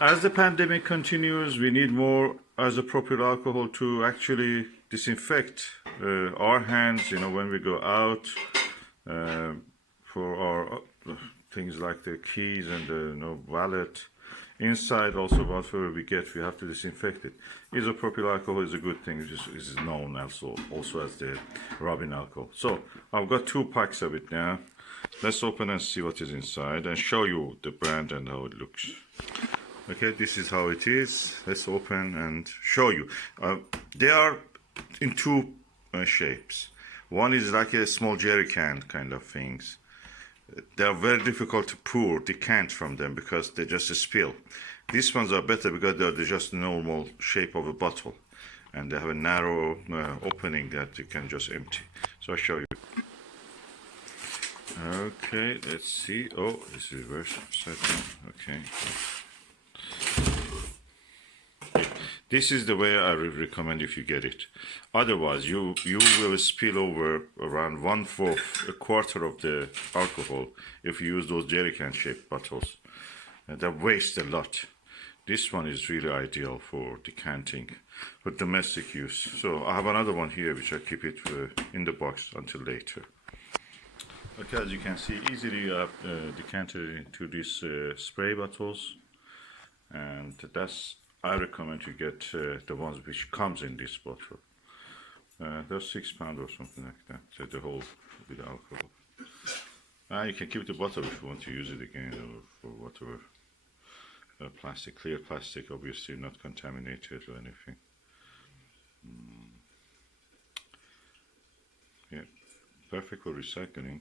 As the pandemic continues, we need more isopropyl alcohol to actually disinfect our hands, you know, when we go out, for our things like the keys and the wallet. Inside also, whatever we get, we have to disinfect it. Isopropyl alcohol is a good thing. It is known also as the rubbing alcohol. So I've got 2 packs of it now. Let's open and see what is inside and show you the brand and how it looks. Okay, this is how it is. Let's open and show you. They are in 2 shapes. One is like a small jerry can kind of things. They are very difficult to pour, decant from them because they just spill. These ones are better because they're just normal shape of a bottle, and they have a narrow opening that you can just empty. So I'll show you. Okay, let's see. Oh, this is reverse upside down. Okay. This is the way I would recommend if you get it. Otherwise, you will spill over around 1/4, a quarter of the alcohol if you use those jerry can shaped bottles. And they waste a lot. This one is really ideal for decanting, for domestic use. So I have another one here which I keep it in the box until later. Okay, as you can see, easily decanted into these spray bottles, and I recommend you get the ones which comes in this bottle. They're £6 or something like that. So the whole with alcohol. You can keep the bottle if you want to use it again, or for whatever. Plastic, clear plastic, obviously not contaminated or anything. Yeah, perfect for recycling.